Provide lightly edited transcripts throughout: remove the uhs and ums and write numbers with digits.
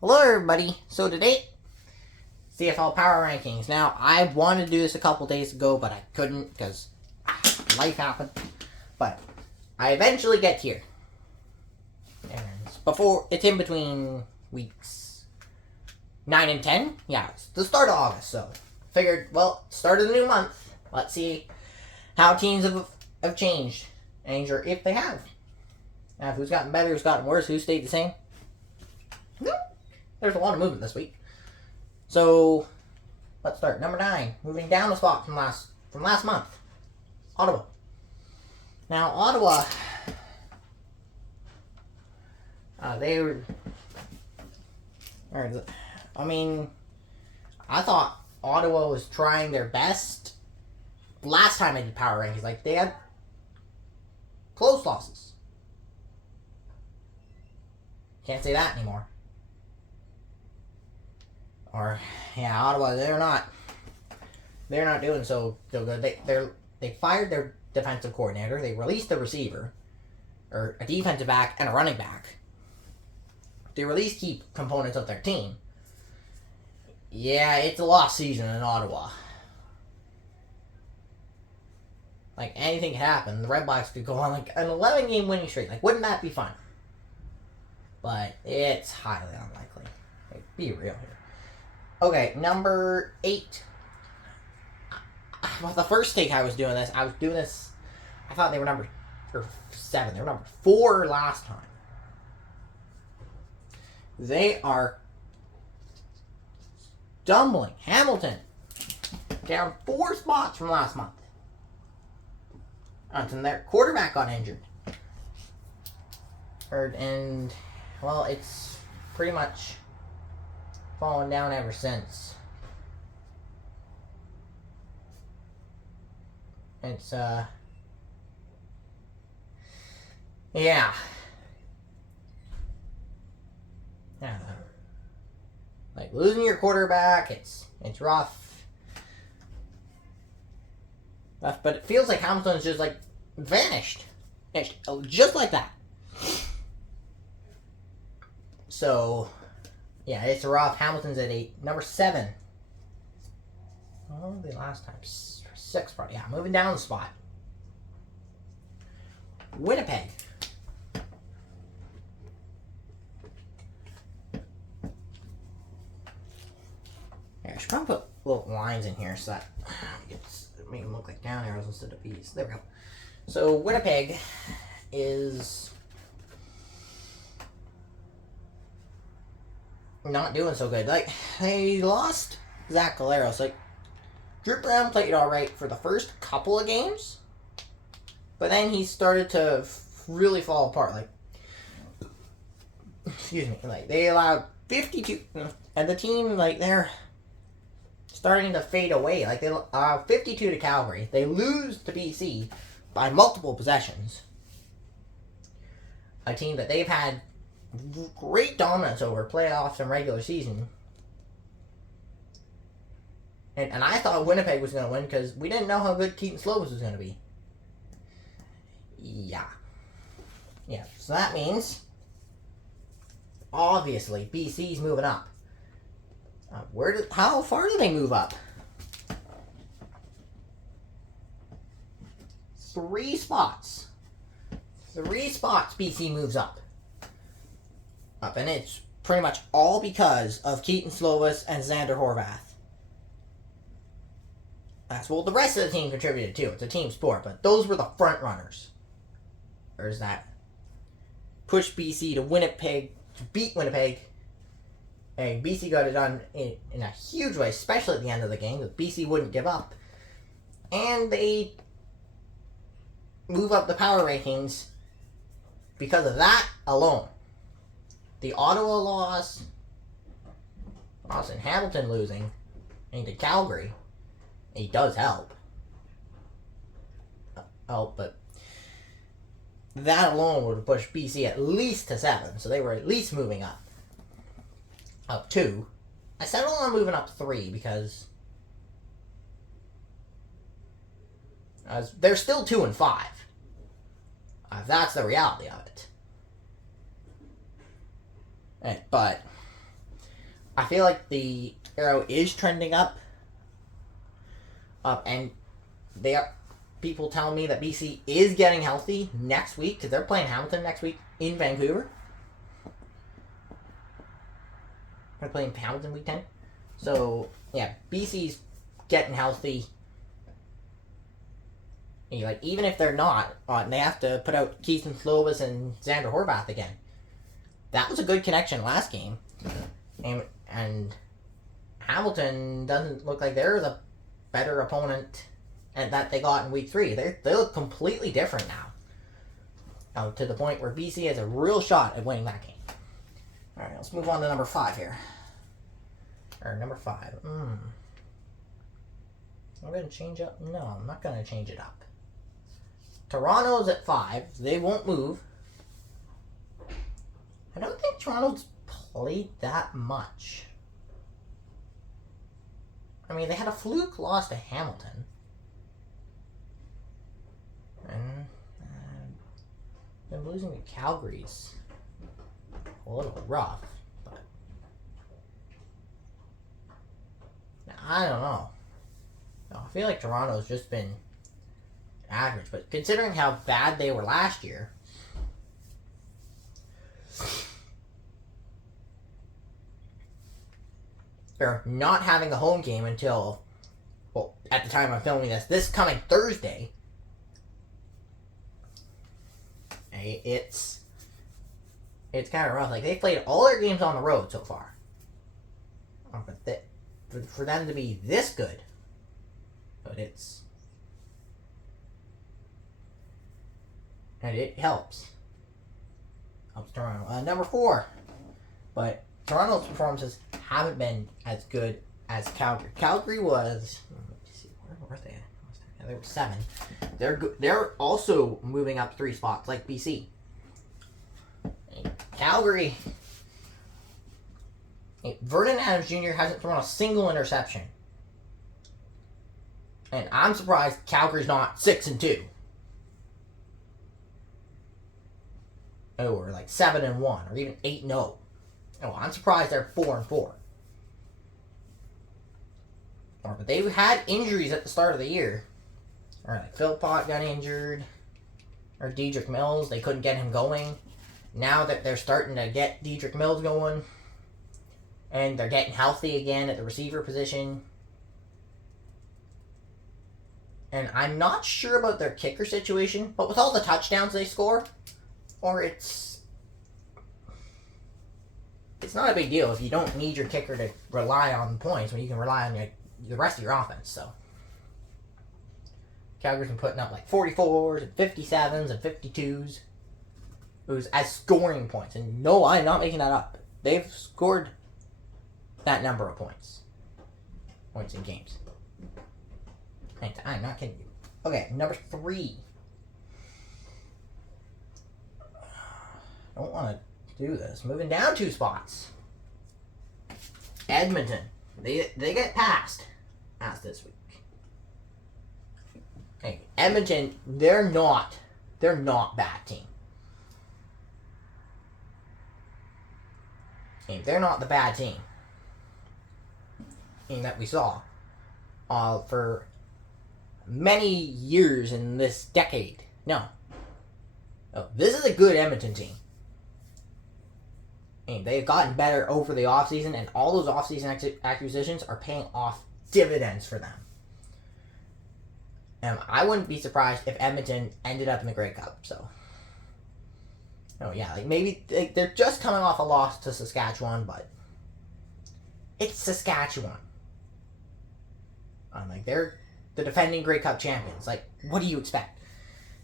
Hello everybody. So today, CFL Power Rankings. Now, I wanted to do this a couple days ago, but I couldn't because life happened. But I eventually get here. And it's in between weeks 9 and 10. Yeah, it's the start of August, so figured, well, start of the new month. Let's see how teams have changed. Or if they have. Now, who's gotten better, who's gotten worse, who stayed the same. No. There's a lot of movement this week. So, let's start. Number 9, moving down a spot from last month. Ottawa. Now, Ottawa, I thought Ottawa was trying their best last time they did power rankings. Like, they had close losses. Can't say that anymore. Or, yeah, Ottawa, they're not doing so good. They fired their defensive coordinator. They released the receiver, or a defensive back and a running back. They released key components of their team. Yeah, it's a lost season in Ottawa. Like, anything could happen. The Red Blacks could go on like an 11-game winning streak. Like, wouldn't that be fun? But it's highly unlikely. Like, be real here. Okay, number 8. Well, the first take I was doing this, I thought they were number 7. They were number 4 last time. They are stumbling. Hamilton, down 4 spots from last month. And their quarterback got injured. Well, it's pretty much fallen down ever since. It's, yeah. Like, losing your quarterback, it's rough. But it feels like Hamilton's just, like, vanished. Just like that. So, yeah, it's rough. Hamilton's at 8. Number 7. What were they last time? 6, probably. Yeah, moving down the spot. Winnipeg. Yeah, I should probably put little lines in here so that it make them look like down arrows instead of B's. There we go. So, Winnipeg is not doing so good. Like, they lost Zach Galeros. Like, Drew Brown played alright for the first couple of games, but then he started to really fall apart. Like, excuse me, like, they allowed 52, and the team, like, they're starting to fade away. Like, they allow 52 to Calgary. They lose to BC by multiple possessions. A team that they've had great dominance over playoffs and regular season. And I thought Winnipeg was going to win because we didn't know how good Keaton Slovis was going to be. Yeah. Yeah, so that means, obviously, BC's moving up. How far do they move up? 3 spots. 3 spots BC moves up. And it's pretty much all because of Keaton Slovis and Xander Horvath. Well, the rest of the team contributed too. It's a team sport, but those were the front runners. There's that push BC to Winnipeg, to beat Winnipeg. And BC got it done in a huge way, especially at the end of the game, because BC wouldn't give up. And they move up the power rankings because of that alone. The Ottawa loss and Hamilton losing, and to Calgary, it does help. But that alone would have pushed BC at least to 7, so they were at least moving up. Up 2. I settled on moving up 3 because they're still 2 and 5. That's the reality of it. But I feel like the arrow is trending up. And they are people telling me that BC is getting healthy next week because they're playing Hamilton next week in Vancouver. They're playing Hamilton week 10. So, yeah, BC's getting healthy. And like, even if they're not, they have to put out Keaton Slovis and Xander Horvath again. That was a good connection last game. And Hamilton doesn't look like they're the better opponent and that they got in week 3. They look completely different now. To the point where BC has a real shot at winning that game. Alright, let's move on to number 5 here. Or number 5. I'm going to change up. No, I'm not going to change it up. Toronto's at 5. They won't move. I don't think Toronto's played that much. I mean, they had a fluke loss to Hamilton. And them losing to Calgary's a little rough. But I don't know. I feel like Toronto's just been average. But considering how bad they were last year, they're not having a home game until, well, at the time I'm filming this coming Thursday. It's kind of rough. Like, they've played all their games on the road so far. But for them to be this good, but and it helps Toronto. Number 4, but Toronto's performances haven't been as good as Calgary. Calgary was, let's see, where were they? Yeah, they were 7. They're also moving up 3 spots like BC. Calgary, Vernon Adams Jr. hasn't thrown a single interception. And I'm surprised Calgary's not 6-2. Or like 7-1, or even 8-0. Oh, I'm surprised they're 4-4. But they've had injuries at the start of the year. Or like Philpott got injured. Or Dedrick Mills, they couldn't get him going. Now that they're starting to get Dedrick Mills going, and they're getting healthy again at the receiver position. And I'm not sure about their kicker situation, but with all the touchdowns they score, or it's not a big deal if you don't need your kicker to rely on points when you can rely on the rest of your offense. So Calgary's been putting up like 44s and 57s and 52s. It was as scoring points. And no, I'm not making that up. They've scored that number of points in games. And I'm not kidding you. Okay, number 3. I don't want to do this. Moving down 2 spots. Edmonton. They get passed this week. Hey, Edmonton, they're not bad team. They're not the bad team that we saw for many years in this decade. No. This is a good Edmonton team. They've gotten better over the offseason, and all those offseason acquisitions are paying off dividends for them. I wouldn't be surprised if Edmonton ended up in the Grey Cup, so... Oh yeah, like maybe they're just coming off a loss to Saskatchewan, but it's Saskatchewan. Like they're the defending Grey Cup champions. Like, what do you expect?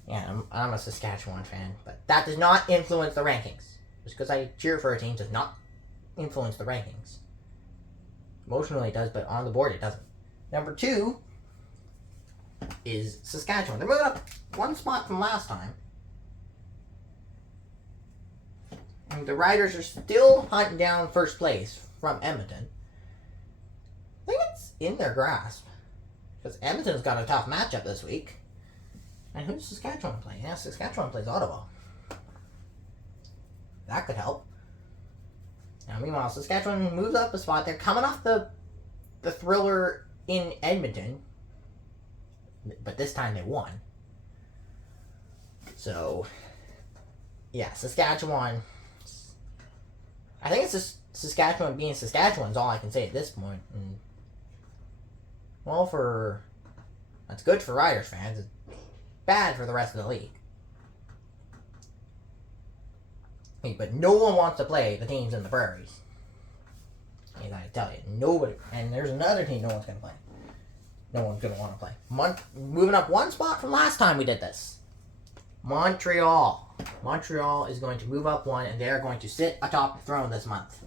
Yeah, I'm a Saskatchewan fan, but that does not influence the rankings. Just because I cheer for a team does not influence the rankings. Emotionally it does, but on the board it doesn't. Number 2 is Saskatchewan. They're moving up 1 spot from last time. And the Riders are still hunting down first place from Edmonton. I think it's in their grasp. Because Edmonton's got a tough matchup this week. And who's Saskatchewan playing? Yeah, Saskatchewan plays Ottawa. That could help. Meanwhile, Saskatchewan moves up a spot. They're coming off the thriller in Edmonton, but this time they won. So, yeah, Saskatchewan. I think it's just Saskatchewan being Saskatchewan is all I can say at this point. And, well, that's good for Riders fans. It's bad for the rest of the league. But no one wants to play the teams in the prairies. I tell you, nobody. And there's another team no one's going to play. No one's going to want to play. Moving up one spot from last time we did this. Montreal. Montreal is going to move up one, and they're going to sit atop the throne this month.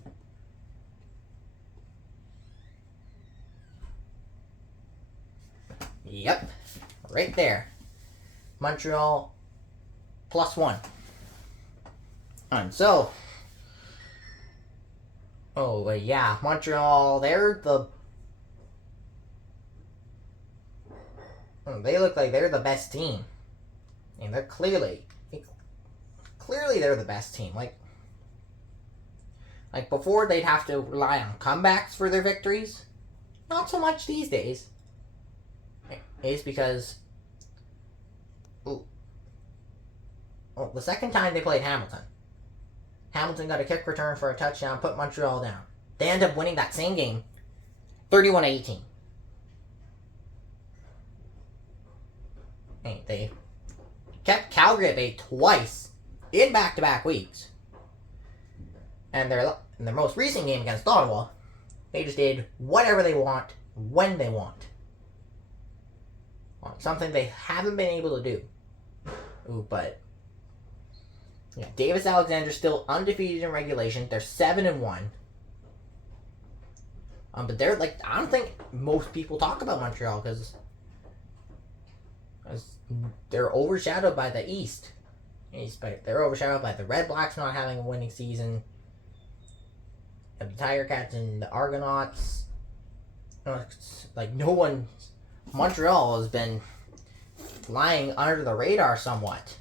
Yep. Right there. Montreal +1. And so, yeah, Montreal, they look like they're the best team. And they're clearly they're the best team. Like before, they'd have to rely on comebacks for their victories. Not so much these days. It's because the second time they played Hamilton got a kick return for a touchdown, put Montreal down. They end up winning that same game, 31-18. They kept Calgary at bay twice in back-to-back weeks. And their most recent game against Ottawa, they just did whatever they want, when they want. Something they haven't been able to do. But yeah, Davis Alexander's still undefeated in regulation. They're 7-1. But they're I don't think most people talk about Montreal because they're overshadowed by the East. They're overshadowed by the Red Blacks not having a winning season. The Tiger Cats and the Argonauts. No one. Montreal has been flying under the radar somewhat.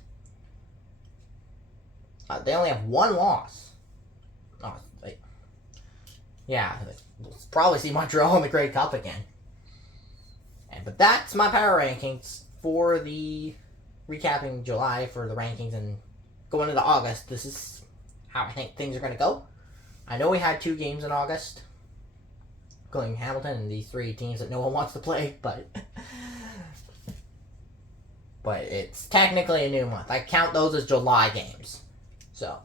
They only have one loss. We'll probably see Montreal in the Grey Cup again. But that's my power rankings for the recapping July for the rankings and going into August. This is how I think things are going to go. I know we had 2 games in August, including Hamilton and these 3 teams that no one wants to play, but it's technically a new month. I count those as July games. So,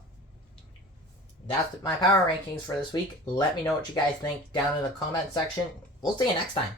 that's my power rankings for this week. Let me know what you guys think down in the comment section. We'll see you next time.